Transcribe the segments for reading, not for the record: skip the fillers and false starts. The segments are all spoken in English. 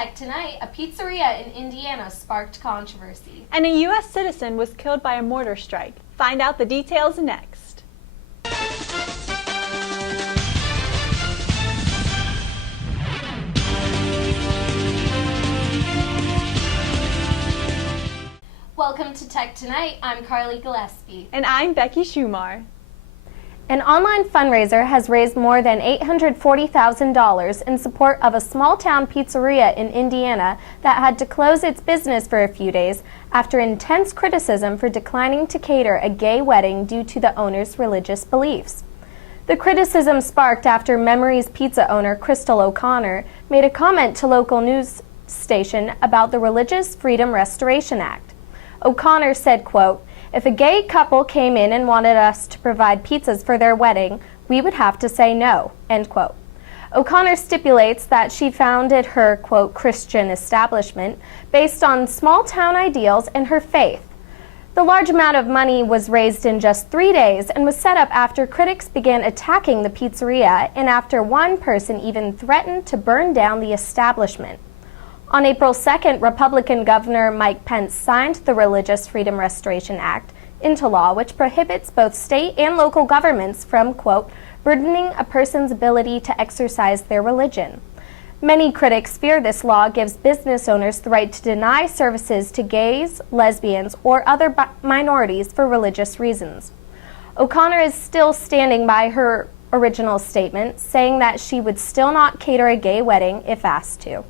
Tonight, a pizzeria in Indiana sparked controversy. And a U.S. citizen was killed by a mortar strike. Find out the details next. Welcome to Tech Tonight. I'm Carly Gillespie. And I'm Becky Schumar. An online fundraiser has raised more than $840,000 in support of a small-town pizzeria in Indiana that had to close its business for a few days after intense criticism for declining to cater a gay wedding due to the owner's religious beliefs. The criticism sparked after Memories Pizza owner Crystal O'Connor made a comment to local news station about the Religious Freedom Restoration Act. O'Connor said, quote, "If a gay couple came in and wanted us to provide pizzas for their wedding, we would have to say no," end quote. O'Connor stipulates that she founded her, quote, Christian establishment based on small-town ideals and her faith. The large amount of money was raised in just 3 days and was set up after critics began attacking the pizzeria and after one person even threatened to burn down the establishment. On April 2nd, Republican Governor Mike Pence signed the Religious Freedom Restoration Act into law, which prohibits both state and local governments from, quote, burdening a person's ability to exercise their religion. Many critics fear this law gives business owners the right to deny services to gays, lesbians, or other minorities for religious reasons. O'Connor is still standing by her original statement, saying that she would still not cater a gay wedding if asked to.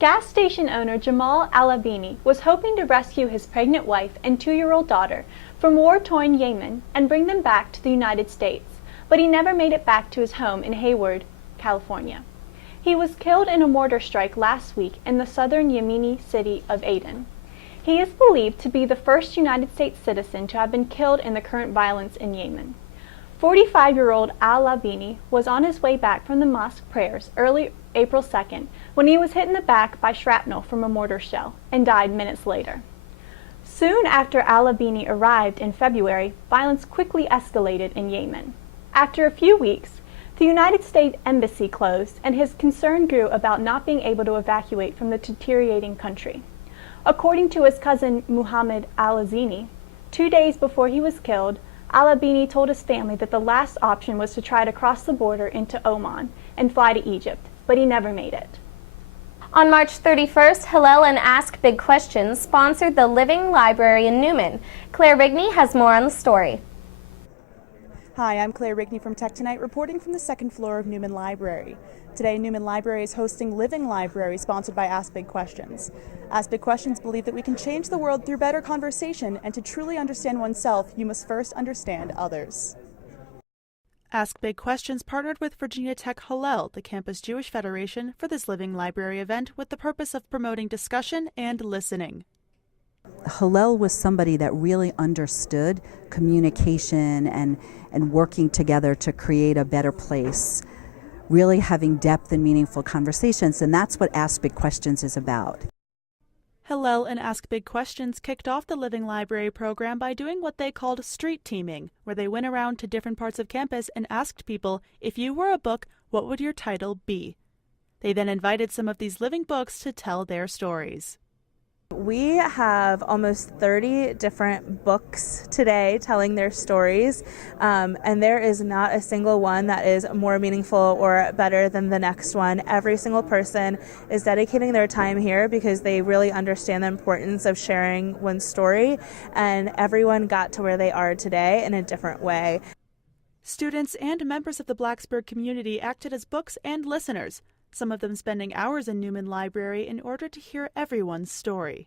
Gas station owner Jamal Alabini was hoping to rescue his pregnant wife and 2-year-old daughter from war-torn Yemen and bring them back to the United States, but he never made it back to his home in Hayward, California. He was killed in a mortar strike last week in the southern Yemeni city of Aden. He is believed to be the first United States citizen to have been killed in the current violence in Yemen. 45-year-old Al-Labini was on his way back from the mosque prayers early April 2nd when he was hit in the back by shrapnel from a mortar shell and died minutes later. Soon after Al-Labini arrived in February, violence quickly escalated in Yemen. After a few weeks, the United States Embassy closed and his concern grew about not being able to evacuate from the deteriorating country. According to his cousin Muhammad Al-Azini, 2 days before he was killed, Al-Labini told his family that the last option was to try to cross the border into Oman and fly to Egypt, but he never made it. On March 31st, Hillel and Ask Big Questions sponsored the Living Library in Newman. Claire Rigney has more on the story. Hi, I'm Claire Rigney from Tech Tonight, reporting from the second floor of Newman Library. Today, Newman Library is hosting Living Library, sponsored by Ask Big Questions. Ask Big Questions believe that we can change the world through better conversation, and to truly understand oneself, you must first understand others. Ask Big Questions partnered with Virginia Tech Hillel, the Campus Jewish Federation, for this Living Library event with the purpose of promoting discussion and listening. Hillel was somebody that really understood communication and working together to create a better place, really having depth and meaningful conversations, and that's what Ask Big Questions is about. Hillel and Ask Big Questions kicked off the Living Library program by doing what they called street teaming, where they went around to different parts of campus and asked people, if you were a book, what would your title be? They then invited some of these living books to tell their stories. We have almost 30 different books today telling their stories, and there is not a single one that is more meaningful or better than the next one. Every single person is dedicating their time here because they really understand the importance of sharing one's story, and everyone got to where they are today in a different way. Students and members of the Blacksburg community acted as books and listeners, some of them spending hours in Newman Library in order to hear everyone's story.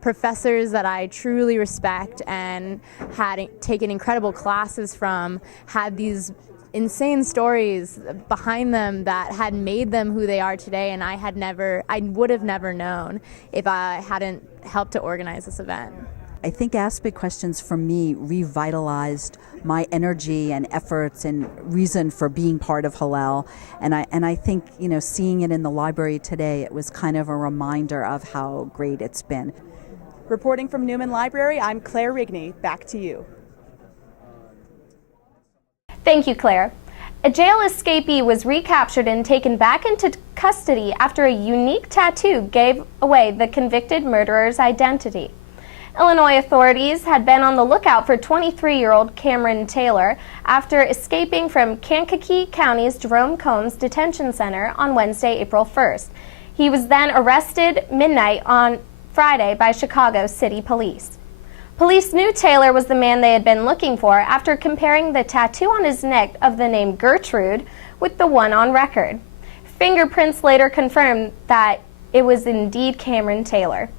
Professors that I truly respect and had taken incredible classes from had these insane stories behind them that had made them who they are today, and I would have never known if I hadn't helped to organize this event. I think Ask Big Questions for me revitalized my energy and efforts and reason for being part of Hillel, and I think, seeing it in the library today, it was kind of a reminder of how great it's been. Reporting from Newman Library, I'm Claire Rigney. Back to you. Thank you, Claire. A jail escapee was recaptured and taken back into custody after a unique tattoo gave away the convicted murderer's identity. Illinois authorities had been on the lookout for 23-year-old Cameron Taylor after escaping from Kankakee County's Jerome Combs Detention Center on Wednesday, April 1st. He was then arrested midnight on Friday by Chicago City Police. Police knew Taylor was the man they had been looking for after comparing the tattoo on his neck of the name Gertrude with the one on record. Fingerprints later confirmed that it was indeed Cameron Taylor.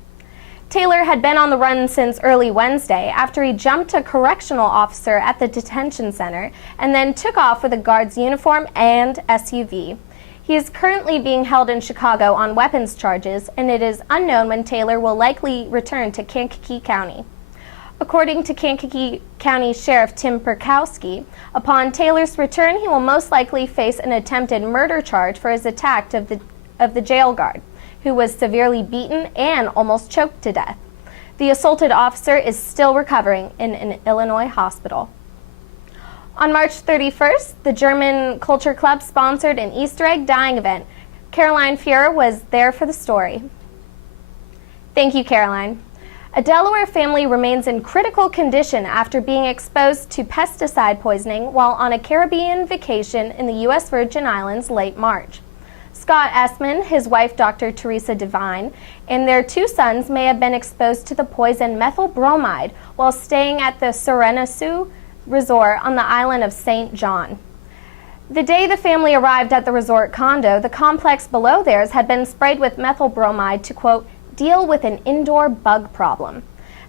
Taylor had been on the run since early Wednesday after he jumped a correctional officer at the detention center and then took off with a guard's uniform and SUV. He is currently being held in Chicago on weapons charges, and it is unknown when Taylor will likely return to Kankakee County. According to Kankakee County Sheriff Tim Perkowski, upon Taylor's return, he will most likely face an attempted murder charge for his attack of the jail guard, who was severely beaten and almost choked to death. The assaulted officer is still recovering in an Illinois hospital. On March 31st, the German Culture Club sponsored an Easter egg dyeing event. Caroline Fuhrer was there for the story. Thank you, Caroline. A Delaware family remains in critical condition after being exposed to pesticide poisoning while on a Caribbean vacation in the U.S. Virgin Islands late March. Scott Essman, his wife Dr. Teresa Devine, and their 2 sons may have been exposed to the poison methyl bromide while staying at the Serenasue Resort on the island of St. John. The day the family arrived at the resort condo, the complex below theirs had been sprayed with methyl bromide to, quote, deal with an indoor bug problem.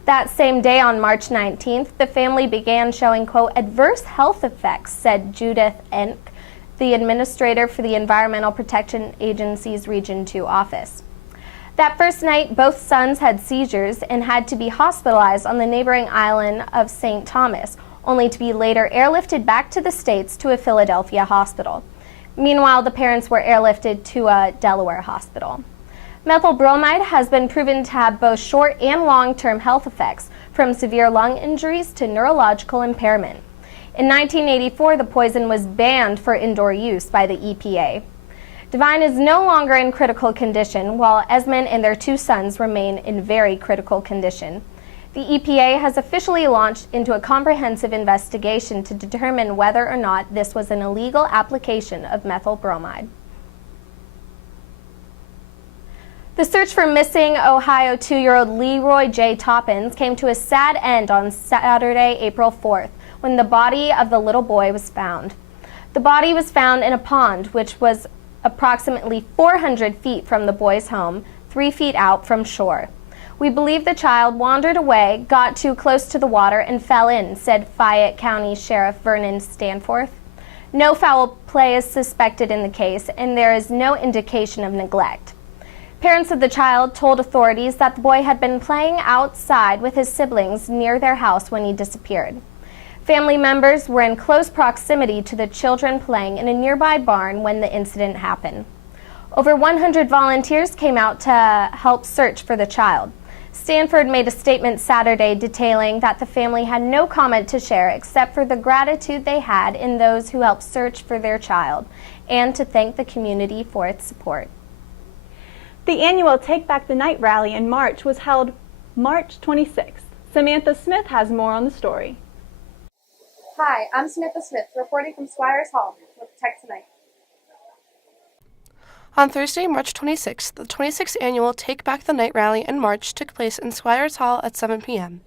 That same day on March 19th, the family began showing, quote, adverse health effects, said Judith Enck, the administrator for the Environmental Protection Agency's Region 2 office. That first night, both sons had seizures and had to be hospitalized on the neighboring island of St. Thomas, only to be later airlifted back to the States to a Philadelphia hospital. Meanwhile, the parents were airlifted to a Delaware hospital. Methyl bromide has been proven to have both short and long-term health effects, from severe lung injuries to neurological impairment. In 1984, the poison was banned for indoor use by the EPA. Devine is no longer in critical condition, while Essman and their 2 sons remain in very critical condition. The EPA has officially launched into a comprehensive investigation to determine whether or not this was an illegal application of methyl bromide. The search for missing Ohio 2-year-old Leroy J. Toppins came to a sad end on Saturday, April 4th, when the body of the little boy was found. The body was found in a pond which was approximately 400 feet from the boy's home, 3 feet out from shore. We believe the child wandered away, got too close to the water, and fell in, said Fayette County Sheriff Vernon Stanforth. No foul play is suspected in the case, and there is no indication of neglect. Parents of the child told authorities that the boy had been playing outside with his siblings near their house when he disappeared. Family members were in close proximity to the children playing in a nearby barn when the incident happened. Over 100 volunteers came out to help search for the child. Stanford made a statement Saturday detailing that the family had no comment to share except for the gratitude they had in those who helped search for their child, and to thank the community for its support. The annual Take Back the Night rally in March was held March 26th. Samantha Smith has more on the story. Hi, I'm Samantha Smith, reporting from Squires Hall with Tech Tonight. On Thursday, March 26th, the 26th annual Take Back the Night rally in March took place in Squires Hall at 7 p.m.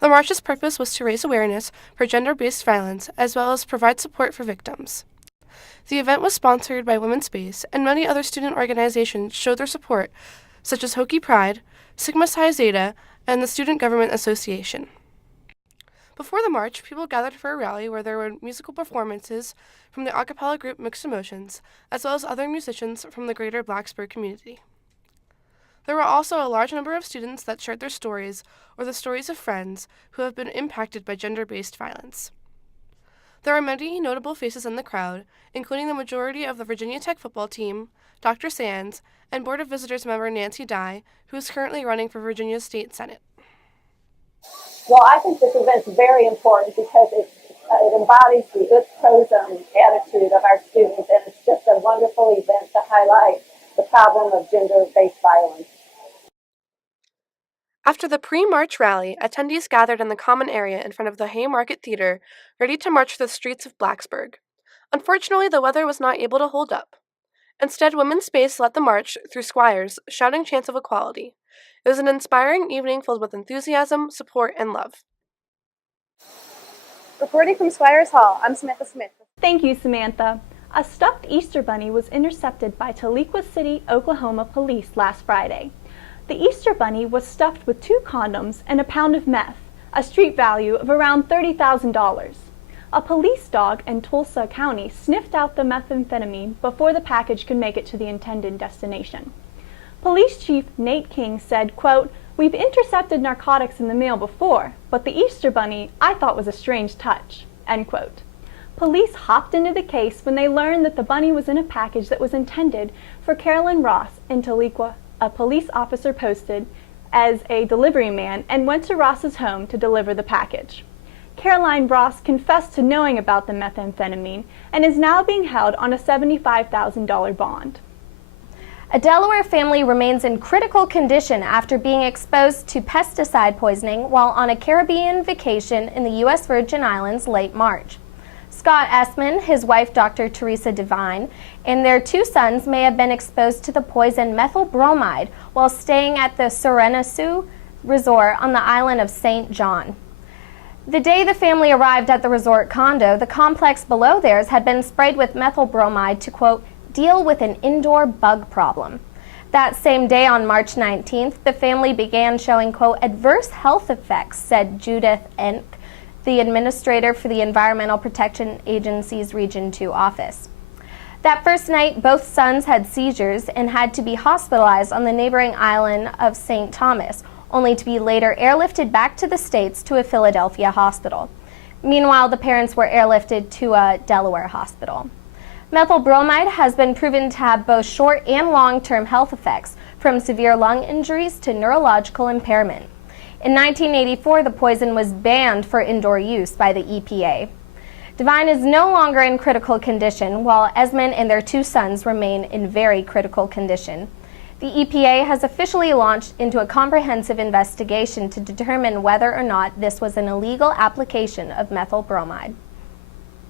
The march's purpose was to raise awareness for gender-based violence as well as provide support for victims. The event was sponsored by Women's Space, and many other student organizations showed their support, such as Hokie Pride, Sigma Psi Zeta, and the Student Government Association. Before the march, people gathered for a rally where there were musical performances from the a cappella group Mixed Emotions, as well as other musicians from the greater Blacksburg community. There were also a large number of students that shared their stories or the stories of friends who have been impacted by gender-based violence. There are many notable faces in the crowd, including the majority of the Virginia Tech football team, Dr. Sands, and Board of Visitors member Nancy Dye, who is currently running for Virginia State Senate. Well, I think this event's very important because it's It embodies the Ut Prosum attitude of our students, and it's just a wonderful event to highlight the problem of gender-based violence. After the pre-march rally, attendees gathered in the common area in front of the Haymarket Theater, ready to march through the streets of Blacksburg. Unfortunately, the weather was not able to hold up. Instead, Women's Space led the march through Squires, shouting chants of equality. It was an inspiring evening filled with enthusiasm, support, and love. Reporting from Squires Hall, I'm Samantha Smith. Thank you, Samantha. A stuffed Easter bunny was intercepted by Tahlequah City, Oklahoma police last Friday. The Easter bunny was stuffed with 2 condoms and a pound of meth, a street value of around $30,000. A police dog in Tulsa County sniffed out the methamphetamine before the package could make it to the intended destination. Police Chief Nate King said, quote, "We've intercepted narcotics in the mail before, but the Easter bunny I thought was a strange touch," end quote. Police hopped into the case when they learned that the bunny was in a package that was intended for Carolyn Ross in Tahlequah. A police officer posted as a delivery man and went to Ross's home to deliver the package. Caroline Ross confessed to knowing about the methamphetamine and is now being held on a $75,000 bond. A Delaware family remains in critical condition after being exposed to pesticide poisoning while on a Caribbean vacation in the U.S. Virgin Islands late March. Scott Essman, his wife Dr. Teresa Devine, and their 2 sons may have been exposed to the poison methyl bromide while staying at the Serenasu Resort on the island of St. John. The day the family arrived at the resort condo, the complex below theirs had been sprayed with methyl bromide to, quote, deal with an indoor bug problem. That same day on March 19th, the family began showing, quote, adverse health effects, said Judith Enck, the administrator for the Environmental Protection Agency's Region 2 office. That first night, both sons had seizures and had to be hospitalized on the neighboring island of St. Thomas, only to be later airlifted back to the States to a Philadelphia hospital. Meanwhile, the parents were airlifted to a Delaware hospital. Methyl bromide has been proven to have both short and long-term health effects, from severe lung injuries to neurological impairment. In 1984, the poison was banned for indoor use by the EPA. Devine is no longer in critical condition, while Essman and their 2 sons remain in very critical condition. The EPA has officially launched into a comprehensive investigation to determine whether or not this was an illegal application of methyl bromide.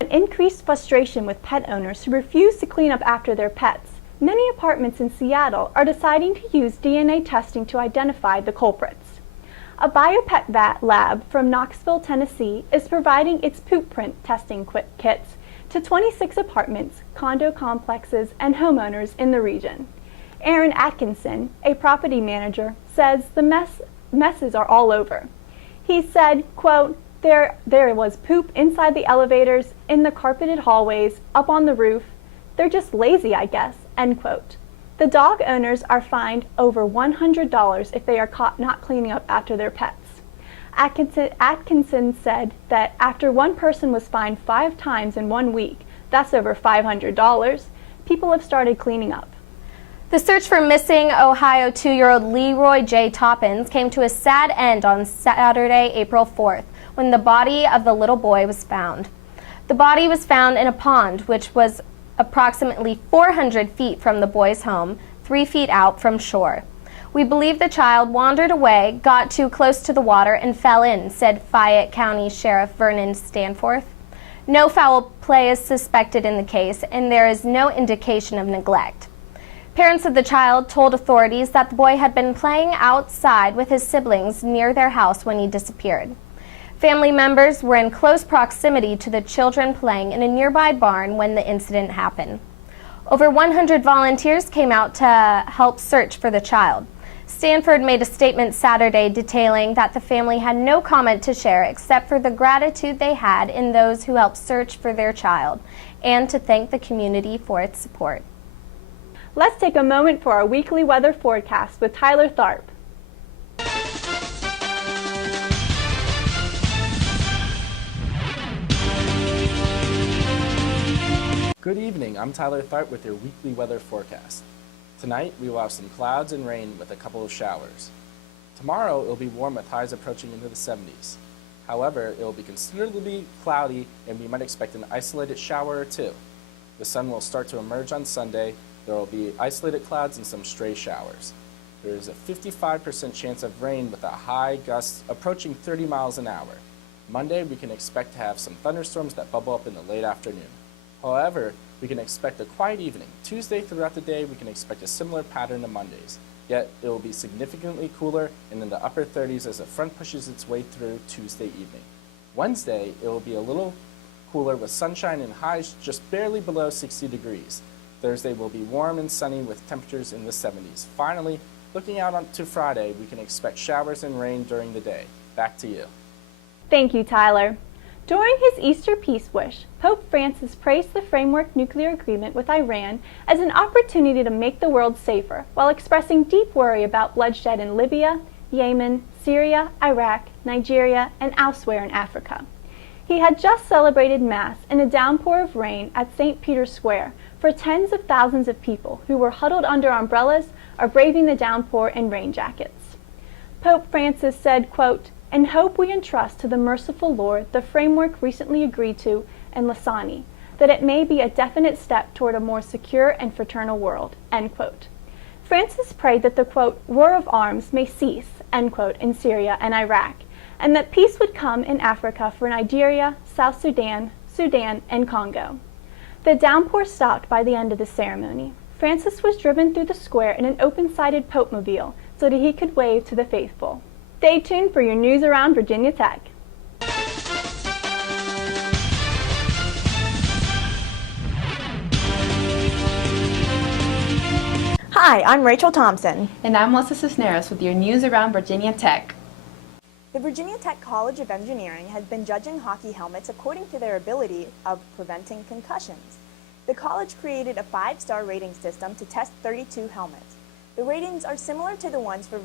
An increased frustration with pet owners who refuse to clean up after their pets. Many apartments in Seattle are deciding to use DNA testing to identify the culprits. A biopet lab from Knoxville, Tennessee is providing its poop print testing kits to 26 apartments, condo complexes, and homeowners in the region. Aaron Atkinson, a property manager, says the messes are all over. He said, quote, there was poop inside the elevators, in the carpeted hallways, up on the roof. They're just lazy, I guess, end quote. The dog owners are fined over $100 if they are caught not cleaning up after their pets. Atkinson said that after one person was fined 5 times in 1 week, that's over $500, people have started cleaning up. The search for missing Ohio 2-year-old Leroy J. Toppins came to a sad end on Saturday, April 4th, when the body of the little boy was found. The body was found in a pond, which was approximately 400 feet from the boy's home, 3 feet out from shore. We believe the child wandered away, got too close to the water, and fell in, said Fayette County Sheriff Vernon Stanforth. No foul play is suspected in the case, and there is no indication of neglect. Parents of the child told authorities that the boy had been playing outside with his siblings near their house when he disappeared. Family members were in close proximity to the children playing in a nearby barn when the incident happened. Over 100 volunteers came out to help search for the child. Stanford made a statement Saturday detailing that the family had no comment to share except for the gratitude they had in those who helped search for their child and to thank the community for its support. Let's take a moment for our weekly weather forecast with Tyler Tharp. Good evening, I'm Tyler Tharp with your weekly weather forecast. Tonight, we will have some clouds and rain with a couple of showers. Tomorrow, it'll be warm with highs approaching into the 70s. However, it will be considerably cloudy and we might expect an isolated shower or two. The sun will start to emerge on Sunday. There will be isolated clouds and some stray showers. There is a 55% chance of rain with a high gust approaching 30 miles an hour. Monday, we can expect to have some thunderstorms that bubble up in the late afternoon. However, we can expect a quiet evening. Tuesday throughout the day, we can expect a similar pattern to Mondays. Yet, it will be significantly cooler and in the upper 30s as the front pushes its way through Tuesday evening. Wednesday, it will be a little cooler with sunshine and highs just barely below 60 degrees. Thursday will be warm and sunny with temperatures in the 70s. Finally, looking out to Friday, we can expect showers and rain during the day. Back to you. Thank you, Tyler. During his Easter peace wish, Pope Francis praised the Framework Nuclear Agreement with Iran as an opportunity to make the world safer, while expressing deep worry about bloodshed in Libya, Yemen, Syria, Iraq, Nigeria, and elsewhere in Africa. He had just celebrated Mass in a downpour of rain at St. Peter's Square for tens of thousands of people who were huddled under umbrellas or braving the downpour in rain jackets. Pope Francis said, quote, "In hope we entrust to the merciful Lord the framework recently agreed to in Lausanne, that it may be a definite step toward a more secure and fraternal world," end quote. Francis prayed that the, quote, "roar of arms may cease," end quote, in Syria and Iraq, and that peace would come in Africa for Nigeria, South Sudan, and Congo. The downpour stopped by the end of the ceremony. Francis was driven through the square in an open-sided Pope-mobile so that he could wave to the faithful. Stay tuned for your news around Virginia Tech. Hi, I'm Rachel Thompson. And I'm Melissa Cisneros with your news around Virginia Tech. The Virginia Tech College of Engineering has been judging hockey helmets according to their ability of preventing concussions. The college created a 5-star rating system to test 32 helmets. The ratings are similar to the ones for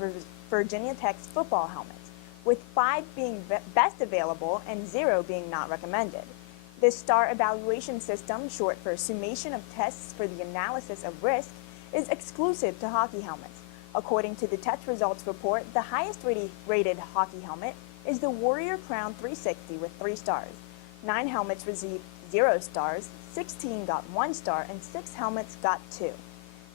Virginia Tech's football helmets, with 5 being best available and 0 being not recommended. This STAR evaluation system, short for Summation of Tests for the Analysis of Risk, is exclusive to hockey helmets. According to the test results report, the highest rated hockey helmet is the Warrior Crown 360 with 3 stars. 9 helmets received 0 stars, 16 got 1 star, and 6 helmets got 2.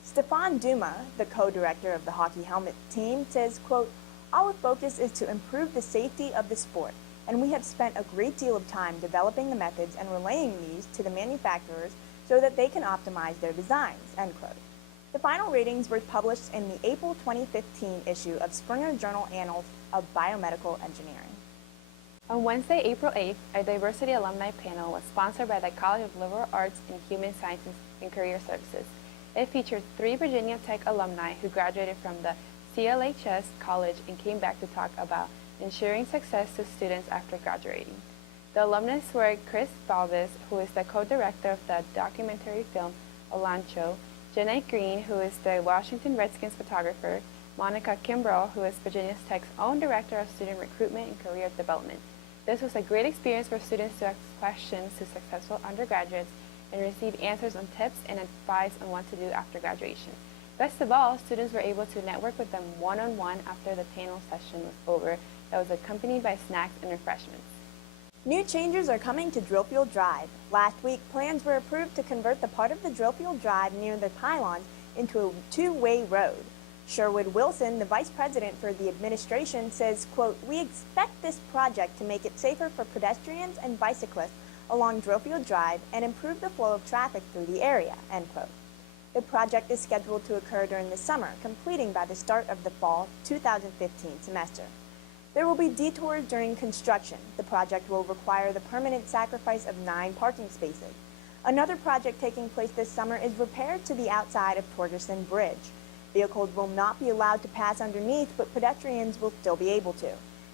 Stefan Duma, the co-director of the hockey helmet team, says, quote, "Our focus is to improve the safety of the sport, and we have spent a great deal of time developing the methods and relaying these to the manufacturers so that they can optimize their designs," end quote. The final ratings were published in the April 2015 issue of Springer Journal Annals of Biomedical Engineering. On Wednesday, April 8th, a diversity alumni panel was sponsored by the College of Liberal Arts and Human Sciences and Career Services. It featured 3 Virginia Tech alumni who graduated from the CLHS College and came back to talk about ensuring success to students after graduating. The alumnus were Chris Balvis, who is the co-director of the documentary film Olancho, Jeanette Green, who is the Washington Redskins photographer, Monica Kimbrell, who is Virginia Tech's own Director of Student Recruitment and Career Development. This was a great experience for students to ask questions to successful undergraduates and receive answers on tips and advice on what to do after graduation. Best of all, students were able to network with them one-on-one after the panel session was over that was accompanied by snacks and refreshments. New changes are coming to Drillfield Drive. Last week, plans were approved to convert the part of the Drillfield Drive near the pylons into a 2-way road. Sherwood Wilson, the vice president for the administration, says, quote, "We expect this project to make it safer for pedestrians and bicyclists along Drillfield Drive and improve the flow of traffic through the area," end quote. The project is scheduled to occur during the summer, completing by the start of the fall 2015 semester. There will be detours during construction. The project will require the permanent sacrifice of 9 parking spaces. Another project taking place this summer is repairs to the outside of Torgerson Bridge. Vehicles will not be allowed to pass underneath, but pedestrians will still be able to.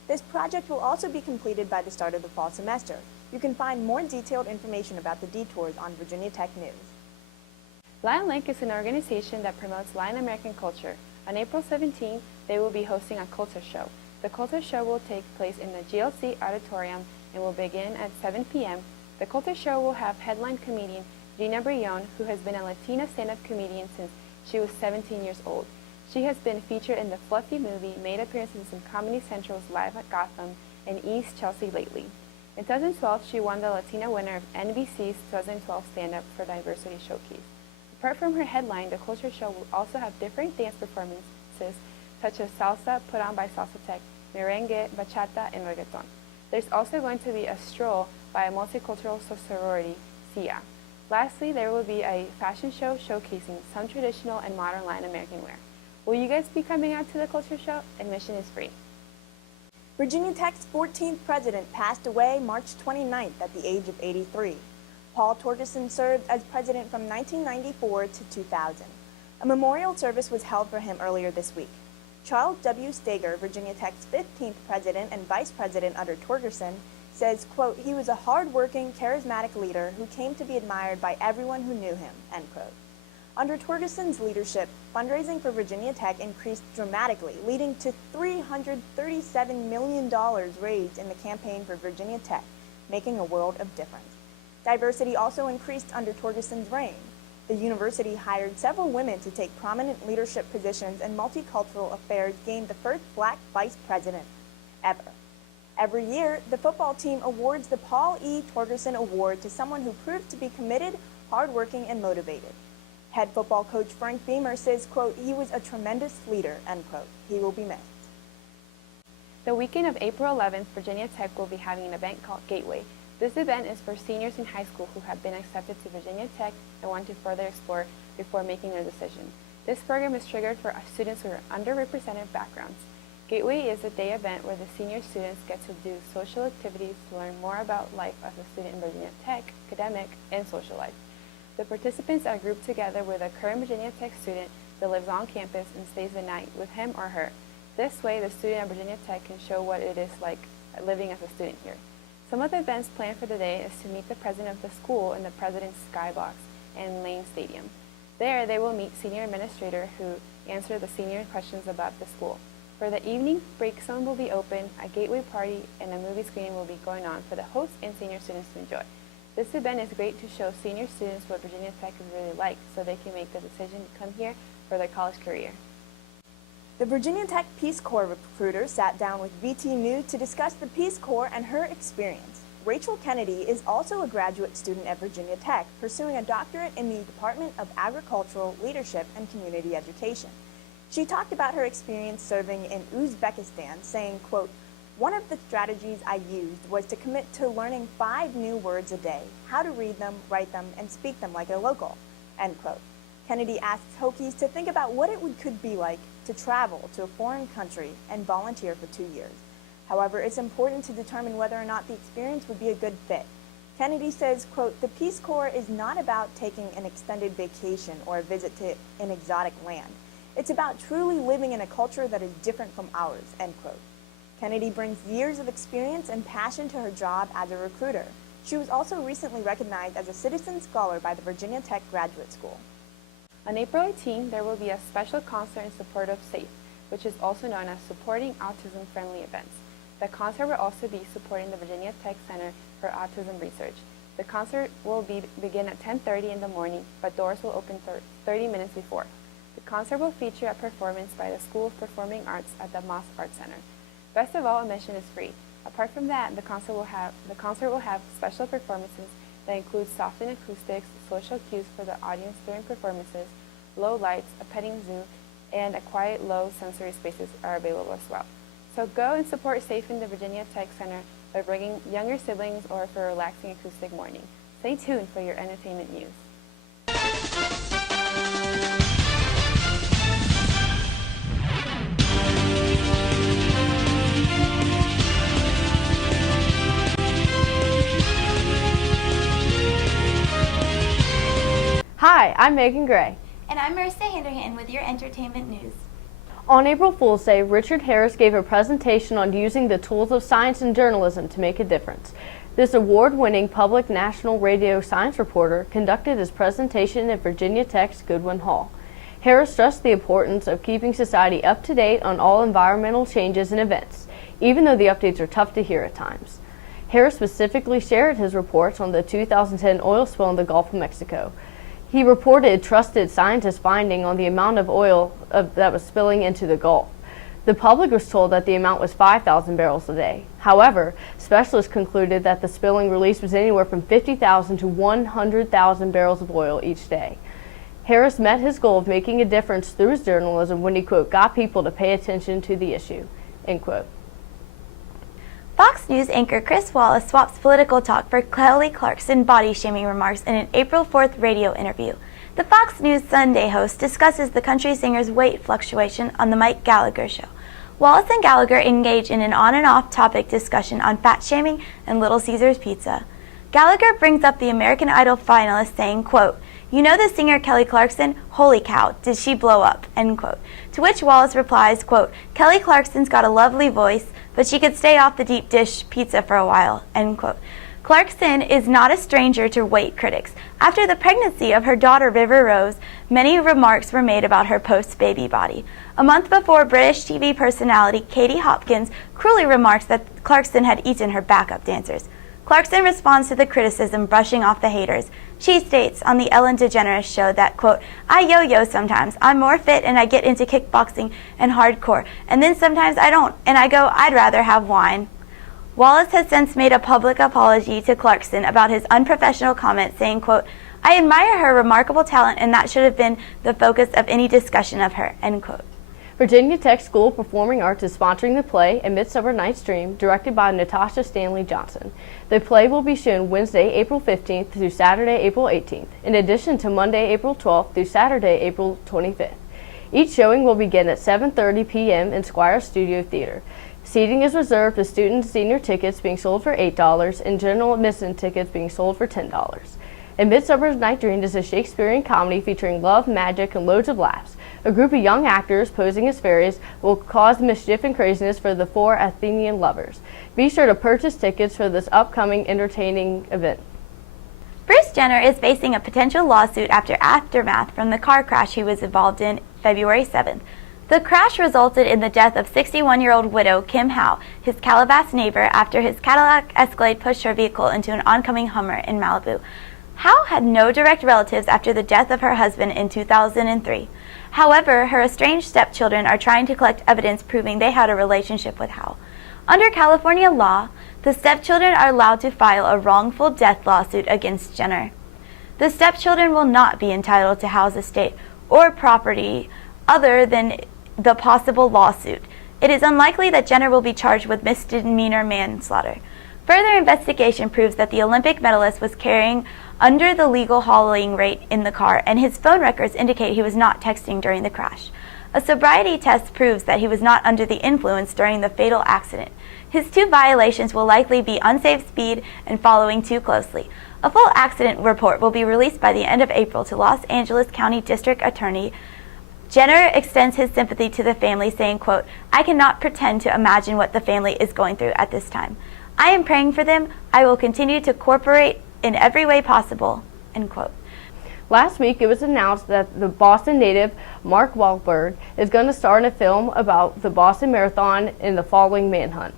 This project will also be completed by the start of the fall semester. You can find more detailed information about the detours on Virginia Tech News. Lion Link is an organization that promotes Lion American culture. On April 17th, they will be hosting a culture show. The culture show will take place in the GLC Auditorium and will begin at 7 p.m. The culture show will have headline comedian Gina Brillon, who has been a Latina stand-up comedian since she was 17 years old. She has been featured in the Fluffy movie, made appearances in Comedy Central's Live at Gotham, in East Chelsea lately. In 2012, she won the Latina winner of NBC's 2012 Stand Up for Diversity Showcase. Apart from her headline, the culture show will also have different dance performances such as salsa put on by Salsa Tech, merengue, bachata, and reggaeton. There's also going to be a stroll by a multicultural sorority, SIA. Lastly, there will be a fashion show showcasing some traditional and modern Latin American wear. Will you guys be coming out to the culture show? Admission is free. Virginia Tech's 14th president passed away March 29th at the age of 83. Paul Torgerson served as president from 1994 to 2000. A memorial service was held for him earlier this week. Charles W. Steger, Virginia Tech's 15th president and vice president under Torgerson, says, quote, "He was a hard-working, charismatic leader who came to be admired by everyone who knew him," end quote. Under Torgerson's leadership, fundraising for Virginia Tech increased dramatically, leading to $337 million raised in the campaign for Virginia Tech, making a world of difference. Diversity also increased under Torgerson's reign. The university hired several women to take prominent leadership positions, and multicultural affairs gained the first black vice president ever. Every year, the football team awards the Paul E. Torgerson Award to someone who proved to be committed, hardworking, and motivated. Head football coach Frank Beamer says, quote, "He was a tremendous leader," end quote. He will be missed. The weekend of April 11th, Virginia Tech will be having an event called Gateway. This event is for seniors in high school who have been accepted to Virginia Tech and want to further explore before making their decision. This program is triggered for students who are underrepresented backgrounds. Gateway is a day event where the senior students get to do social activities to learn more about life as a student in Virginia Tech, academic, and social life. The participants are grouped together with a current Virginia Tech student that lives on campus and stays the night with him or her. This way, the student at Virginia Tech can show what it is like living as a student here. Some of the events planned for the day is to meet the president of the school in the President's Skybox in Lane Stadium. There, they will meet senior administrator who answer the senior questions about the school. For the evening, break zone will be open, a gateway party, and a movie screening will be going on for the hosts and senior students to enjoy. This event is great to show senior students what Virginia Tech is really like so they can make the decision to come here for their college career. The Virginia Tech Peace Corps recruiter sat down with VT News to discuss the Peace Corps and her experience. Rachel Kennedy is also a graduate student at Virginia Tech, pursuing a doctorate in the Department of Agricultural Leadership and Community Education. She talked about her experience serving in Uzbekistan, saying, quote, "One of the strategies I used was to commit to learning 5 new words a day, how to read them, write them, and speak them like a local," end quote. Kennedy asks Hokies to think about what it could be like to travel to a foreign country and volunteer for 2 years. However, it's important to determine whether or not the experience would be a good fit. Kennedy says, quote, "The Peace Corps is not about taking an extended vacation or a visit to an exotic land. It's about truly living in a culture that is different from ours," end quote. Kennedy brings years of experience and passion to her job as a recruiter. She was also recently recognized as a Citizen Scholar by the Virginia Tech Graduate School. On April 18, there will be a special concert in support of SAFE, which is also known as Supporting Autism-Friendly Events. The concert will also be supporting the Virginia Tech Center for Autism Research. The concert will begin at 10:30 in the morning, but doors will open 30 minutes before. The concert will feature a performance by the School of Performing Arts at the Moss Art Center. Best of all, admission is free. Apart from that, the concert will have special performances that include softened acoustics, social cues for the audience during performances, low lights, a petting zoo, and a quiet, low sensory spaces are available as well. So go and support SAFE in the Virginia Tech Center by bringing younger siblings or for a relaxing acoustic morning. Stay tuned for your entertainment news. Hi, I'm Megan Gray. And I'm Marissa Handerhan with your entertainment news. On April Fool's Day, Richard Harris gave a presentation on using the tools of science and journalism to make a difference. This award-winning public national radio science reporter conducted his presentation at Virginia Tech's Goodwin Hall. Harris stressed the importance of keeping society up to date on all environmental changes and events, even though the updates are tough to hear at times. Harris specifically shared his reports on the 2010 oil spill in the Gulf of Mexico. He reported trusted scientists' finding on the amount of oil that was spilling into the Gulf. The public was told that the amount was 5,000 barrels a day. However, specialists concluded that the spilling release was anywhere from 50,000 to 100,000 barrels of oil each day. Harris met his goal of making a difference through his journalism when he, quote, got people to pay attention to the issue, end quote. Fox News anchor Chris Wallace swaps political talk for Kelly Clarkson body-shaming remarks in an April 4th radio interview. The Fox News Sunday host discusses the country singer's weight fluctuation on The Mike Gallagher Show. Wallace and Gallagher engage in an on and off topic discussion on fat shaming and Little Caesars Pizza. Gallagher brings up the American Idol finalist saying, quote, "You know the singer Kelly Clarkson? Holy cow, did she blow up?" End quote. To which Wallace replies, quote, "Kelly Clarkson's got a lovely voice, but she could stay off the deep dish pizza for a while." End quote. Clarkson is not a stranger to weight critics. After the pregnancy of her daughter River Rose, many remarks were made about her post-baby body. A month before, British TV personality Katie Hopkins cruelly remarked that Clarkson had eaten her backup dancers. Clarkson responds to the criticism, brushing off the haters. She states on the Ellen DeGeneres show that, quote, "I yo-yo sometimes. I'm more fit and I get into kickboxing and hardcore. And then sometimes I don't, and I go, I'd rather have wine." Wallace has since made a public apology to Clarkson about his unprofessional comment, saying, quote, "I admire her remarkable talent and that should have been the focus of any discussion of her," end quote. Virginia Tech School of Performing Arts is sponsoring the play A Midsummer Night's Dream, directed by Natasha Stanley Johnson. The play will be shown Wednesday, April 15th through Saturday, April 18th, in addition to Monday, April 12th through Saturday, April 25th. Each showing will begin at 7:30 p.m. in Squire Studio Theater. Seating is reserved with student and senior tickets being sold for $8 and general admission tickets being sold for $10. A Midsummer Night's Dream is a Shakespearean comedy featuring love, magic, and loads of laughs. A group of young actors posing as fairies will cause mischief and craziness for the four Athenian lovers. Be sure to purchase tickets for this upcoming entertaining event. Bruce Jenner is facing a potential lawsuit after aftermath from the car crash he was involved in February 7th. The crash resulted in the death of 61-year-old widow Kim Howe, his Calabasas neighbor, after his Cadillac Escalade pushed her vehicle into an oncoming Hummer in Malibu. Howe had no direct relatives after the death of her husband in 2003. However, her estranged stepchildren are trying to collect evidence proving they had a relationship with Howe. Under California law, the stepchildren are allowed to file a wrongful death lawsuit against Jenner. The stepchildren will not be entitled to Howe's estate or property other than the possible lawsuit. It is unlikely that Jenner will be charged with misdemeanor manslaughter. Further investigation proves that the Olympic medalist was carrying under the legal hauling rate in the car, and his phone records indicate he was not texting during the crash. A sobriety test proves that he was not under the influence during the fatal accident. His two violations will likely be unsafe speed and following too closely. A full accident report will be released by the end of April to Los Angeles County District Attorney. Jenner extends his sympathy to the family, saying, quote, "I cannot pretend to imagine what the family is going through at this time. I am praying for them. I will continue to cooperate in every way possible," end quote. Last week, it was announced that the Boston native Mark Wahlberg is going to star in a film about the Boston Marathon in the following manhunt.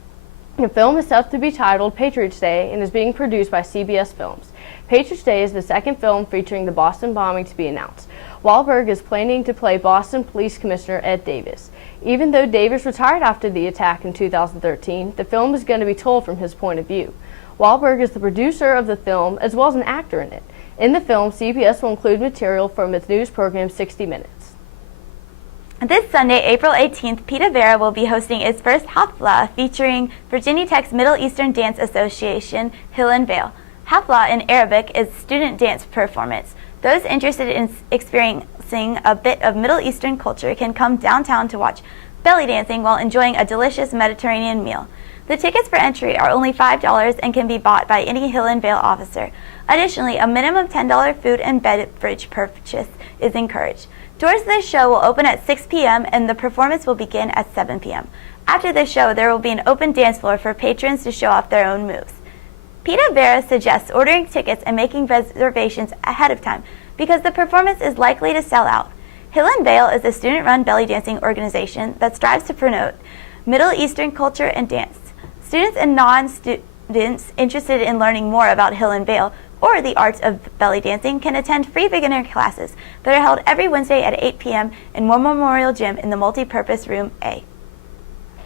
The film is set to be titled Patriots Day and is being produced by CBS Films. Patriots Day is the second film featuring the Boston bombing to be announced. Wahlberg is planning to play Boston Police Commissioner Ed Davis. Even though Davis retired after the attack in 2013, the film is going to be told from his point of view. Wahlberg is the producer of the film as well as an actor in it. In the film, CBS will include material from its news program 60 Minutes. This Sunday, April 18th, Pita Vera will be hosting its first Hafla featuring Virginia Tech's Middle Eastern Dance Association, Hill and Vale. Hafla in Arabic is student dance performance. Those interested in experiencing a bit of Middle Eastern culture can come downtown to watch belly dancing while enjoying a delicious Mediterranean meal. The tickets for entry are only $5 and can be bought by any Hill and Vale officer. Additionally, a minimum $10 food and beverage purchase is encouraged. Doors to the show will open at 6 p.m. and the performance will begin at 7 p.m. After the show, there will be an open dance floor for patrons to show off their own moves. Pita Vera suggests ordering tickets and making reservations ahead of time because the performance is likely to sell out. Hill and Vale is a student-run belly dancing organization that strives to promote Middle Eastern culture and dance. Students and non-students interested in learning more about Hill and Vale or the arts of belly dancing can attend free beginner classes that are held every Wednesday at 8 p.m. in War Memorial Gym in the Multi-Purpose Room A.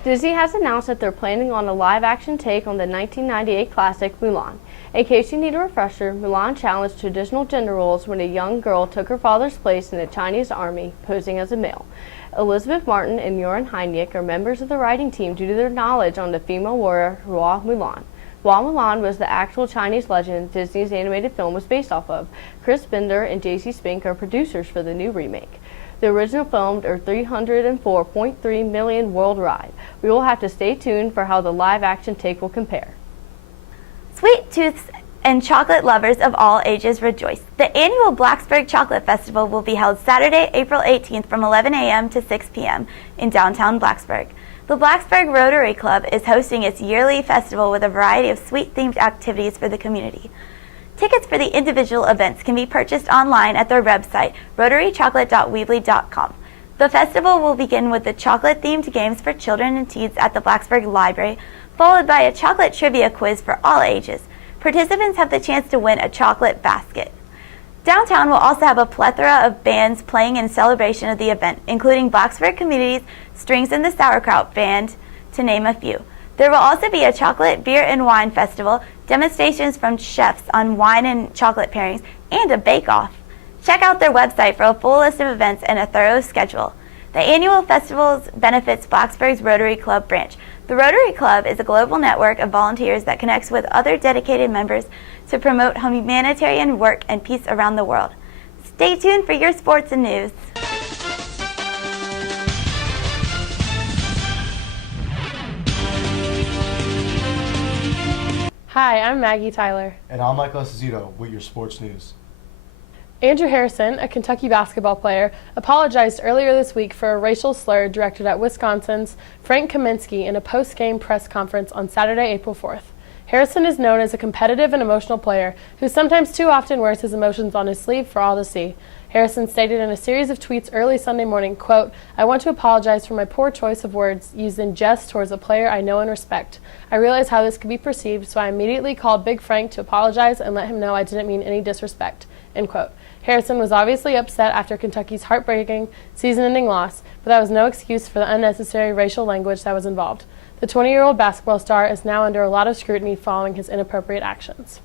Disney has announced that they're planning on a live-action take on the 1998 classic Mulan. In case you need a refresher, Mulan challenged traditional gender roles when a young girl took her father's place in the Chinese army, posing as a male. Elizabeth Martin and Joran Heinrich are members of the writing team due to their knowledge on the female warrior Hua Mulan. Hua Mulan was the actual Chinese legend Disney's animated film was based off of. Chris Bender and J.C. Spink are producers for the new remake. The original film earned $304.3 million worldwide. We will have to stay tuned for how the live-action take will compare. Sweet tooths and chocolate lovers of all ages rejoice. The annual Blacksburg Chocolate Festival will be held Saturday, April 18th from 11 a.m. to 6 p.m. in downtown Blacksburg. The Blacksburg Rotary Club is hosting its yearly festival with a variety of sweet-themed activities for the community. Tickets for the individual events can be purchased online at their website, rotarychocolate.weebly.com. The festival will begin with the chocolate-themed games for children and teens at the Blacksburg Library, followed by a chocolate trivia quiz for all ages. Participants have the chance to win a chocolate basket. Downtown will also have a plethora of bands playing in celebration of the event, including Blacksburg Community's Strings and the Sauerkraut Band, to name a few. There will also be a chocolate, beer, and wine festival, demonstrations from chefs on wine and chocolate pairings, and a bake-off. Check out their website for a full list of events and a thorough schedule. The annual festival benefits Blacksburg's Rotary Club branch. The Rotary Club is a global network of volunteers that connects with other dedicated members to promote humanitarian work and peace around the world. Stay tuned for your sports and news. Hi, I'm Maggie Tyler. And I'm Michael Esposito with your sports news. Andrew Harrison, a Kentucky basketball player, apologized earlier this week for a racial slur directed at Wisconsin's Frank Kaminsky in a post-game press conference on Saturday, April 4th. Harrison is known as a competitive and emotional player who sometimes too often wears his emotions on his sleeve for all to see. Harrison stated in a series of tweets early Sunday morning, quote, "I want to apologize for my poor choice of words used in jest towards a player I know and respect. I realize how this could be perceived, so I immediately called Big Frank to apologize and let him know I didn't mean any disrespect," end quote. Harrison was obviously upset after Kentucky's heartbreaking, season-ending loss, but that was no excuse for the unnecessary racial language that was involved. The 20-year-old basketball star is now under a lot of scrutiny following his inappropriate actions.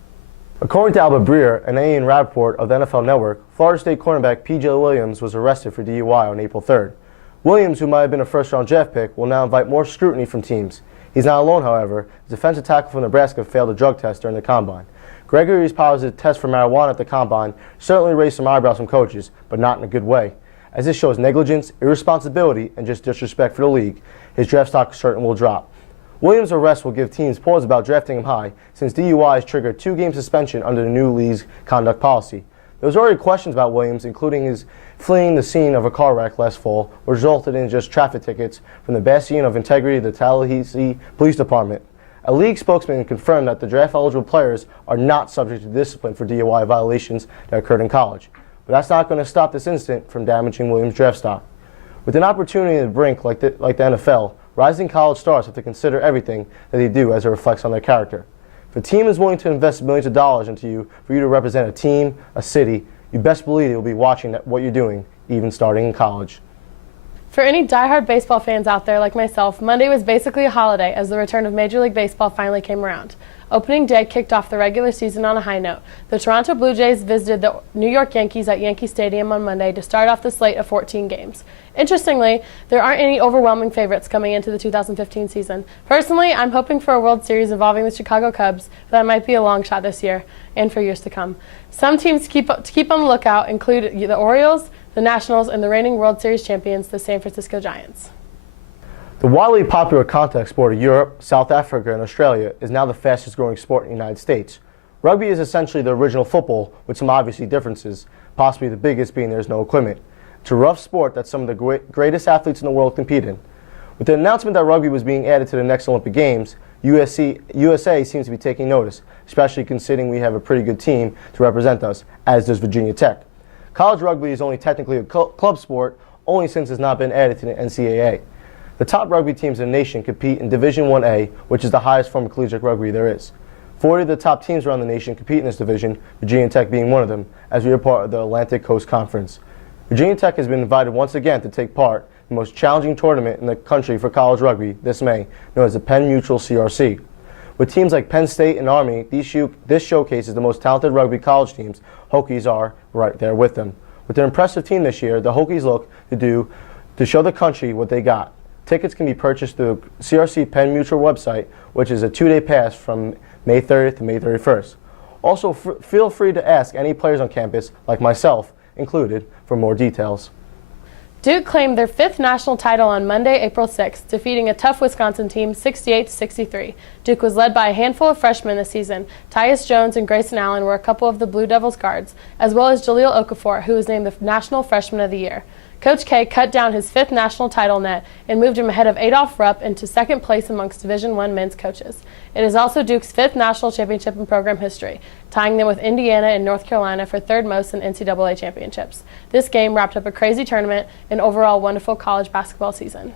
According to Albert Breer and Ian Rappaport of the NFL Network, Florida State cornerback P.J. Williams was arrested for DUI on April 3rd. Williams, who might have been a first-round draft pick, will now invite more scrutiny from teams. He's not alone, however. The defensive tackle from Nebraska failed a drug test during the combine. Gregory's positive test for marijuana at the combine certainly raised some eyebrows from coaches, but not in a good way. As this shows negligence, irresponsibility, and just disrespect for the league, his draft stock certainly will drop. Williams' arrest will give teams pause about drafting him high, since DUI has triggered 2-game suspension under the new league's conduct policy. There was already questions about Williams, including his fleeing the scene of a car wreck last fall, which resulted in just traffic tickets from the bastion of integrity of the Tallahassee Police Department. A league spokesman confirmed that the draft-eligible players are not subject to discipline for DUI violations that occurred in college. But that's not going to stop this incident from damaging Williams' draft stock. With an opportunity to brink like the NFL, rising college stars have to consider everything that they do as it reflects on their character. If a team is willing to invest millions of dollars into you for you to represent a team, a city, you best believe they will be watching what you're doing, even starting in college. For any diehard baseball fans out there like myself, Monday was basically a holiday as the return of Major League Baseball finally came around. Opening day kicked off the regular season on a high note. The Toronto Blue Jays visited the New York Yankees at Yankee Stadium on Monday to start off the slate of 14 games. Interestingly, there aren't any overwhelming favorites coming into the 2015 season. Personally, I'm hoping for a World Series involving the Chicago Cubs, but that might be a long shot this year and for years to come. Some teams to keep on the lookout include the Orioles, the Nationals, and the reigning World Series champions, the San Francisco Giants. The widely popular contact sport of Europe, South Africa, and Australia is now the fastest growing sport in the United States. Rugby is essentially the original football with some obviously differences, possibly the biggest being there's no equipment. It's a rough sport that some of the greatest athletes in the world compete in. With the announcement that rugby was being added to the next Olympic Games, USA seems to be taking notice, especially considering we have a pretty good team to represent us, as does Virginia Tech. College rugby is only technically a club sport, only since it's not been added to the NCAA. The top rugby teams in the nation compete in Division 1A, which is the highest form of collegiate rugby there is. 40 of the top teams around the nation compete in this division, Virginia Tech being one of them, as we are part of the Atlantic Coast Conference. Virginia Tech has been invited once again to take part the most challenging tournament in the country for college rugby this May, known as the Penn Mutual CRC. With teams like Penn State and Army, this showcases the most talented rugby college teams. Hokies are right there with them. With their impressive team this year, the Hokies look to show the country what they got. Tickets can be purchased through the CRC Penn Mutual website, which is a 2-day pass from May 30th to May 31st. Also, feel free to ask any players on campus, like myself included, for more details. Duke claimed their 5th national title on Monday, April 6th, defeating a tough Wisconsin team 68-63. Duke was led by a handful of freshmen this season. Tyus Jones and Grayson Allen were a couple of the Blue Devils guards, as well as Jaleel Okafor, who was named the National Freshman of the Year. Coach K cut down his 5th national title net and moved him ahead of Adolph Rupp into 2nd place amongst Division I men's coaches. It is also Duke's 5th national championship in program history, tying them with Indiana and North Carolina for 3rd most in NCAA championships. This game wrapped up a crazy tournament and overall wonderful college basketball season.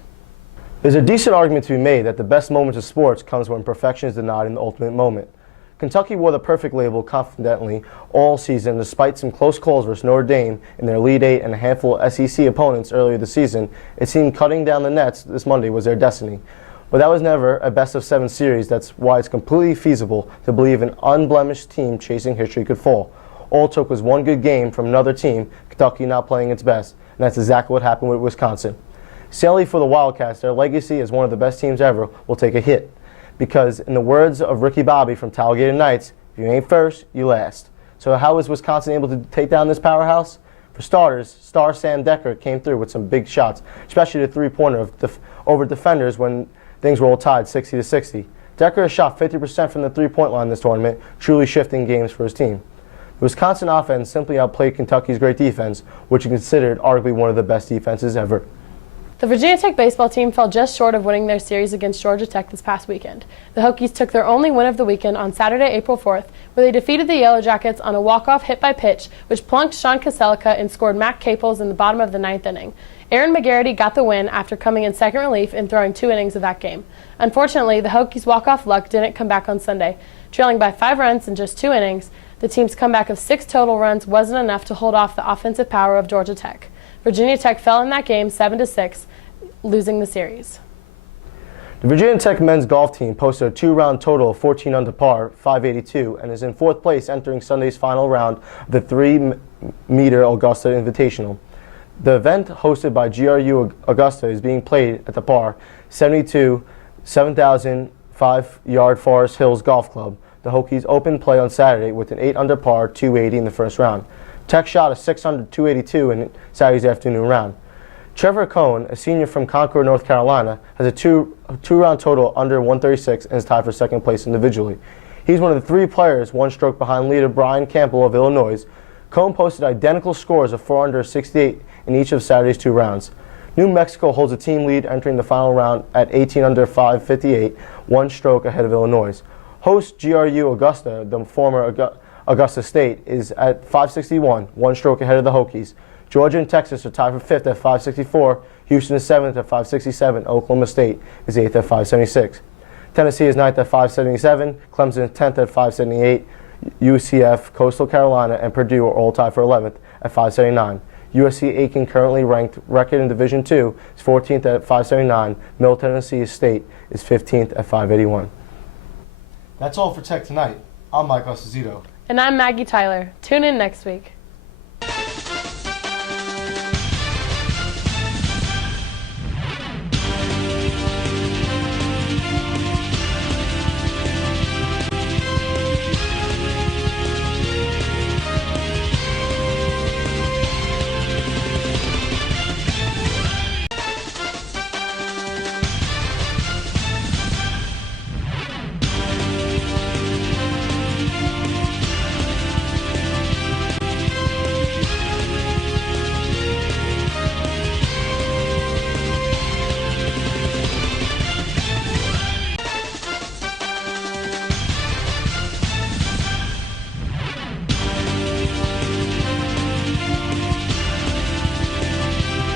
There's a decent argument to be made that the best moments of sports comes when perfection is denied in the ultimate moment. Kentucky wore the perfect label confidently all season despite some close calls versus Notre Dame in their Elite Eight and a handful of SEC opponents earlier this season. It seemed cutting down the nets this Monday was their destiny. But that was never a best-of-7 series. That's why it's completely feasible to believe an unblemished team chasing history could fall. All it took was one good game from another team, Kentucky not playing its best, and that's exactly what happened with Wisconsin. Sadly for the Wildcats, their legacy as one of the best teams ever will take a hit. Because in the words of Ricky Bobby from Tailgater Knights, if you ain't first, you last. So how was Wisconsin able to take down this powerhouse? For starters, star Sam Decker came through with some big shots, especially the three-pointer over defenders when things were all tied 60-60. Decker has shot 50% from the three-point line this tournament, truly shifting games for his team. The Wisconsin offense simply outplayed Kentucky's great defense, which is considered arguably one of the best defenses ever. The Virginia Tech baseball team fell just short of winning their series against Georgia Tech this past weekend. The Hokies took their only win of the weekend on Saturday, April 4th, where they defeated the Yellow Jackets on a walk-off hit by pitch, which plunked Sean Kaselka and scored Matt Caples in the bottom of the 9th inning. Aaron McGarity got the win after coming in second relief and throwing 2 innings of that game. Unfortunately, the Hokies' walk-off luck didn't come back on Sunday. Trailing by 5 runs in just 2 innings, the team's comeback of 6 total runs wasn't enough to hold off the offensive power of Georgia Tech. Virginia Tech fell in that game 7-6, losing the series. The Virginia Tech men's golf team posted a 2-round total of 14 under par, 582, and is in 4th place entering Sunday's final round of the 3-meter Augusta Invitational. The event, hosted by GRU Augusta, is being played at the par 72 7,005-yard Forest Hills Golf Club. The Hokies opened play on Saturday with an 8 under par, 280 in the first round. Tech shot a 600 282 in Saturday's afternoon round. Trevor Cohn, a senior from Concord, North Carolina, has a two-round total under 136 and is tied for 2nd place individually. He's one of the 3 players 1 stroke behind leader Brian Campbell of Illinois. Cohn posted identical scores of 4 under 68 in each of Saturday's 2 rounds. New Mexico holds a team lead entering the final round at 18 under 558, 1 stroke ahead of Illinois. Host GRU Augusta, the former Augusta State, is at 561, 1 stroke ahead of the Hokies. Georgia and Texas are tied for 5th at 564. Houston is 7th at 567. Oklahoma State is 8th at 576. Tennessee is 9th at 577. Clemson is 10th at 578. UCF, Coastal Carolina, and Purdue are all tied for 11th at 579. USC Aiken, currently ranked record in Division II, is 14th at 579. Middle Tennessee State is 15th at 581. That's all for Tech Tonight. I'm Mike Esposito. And I'm Maggie Tyler. Tune in next week.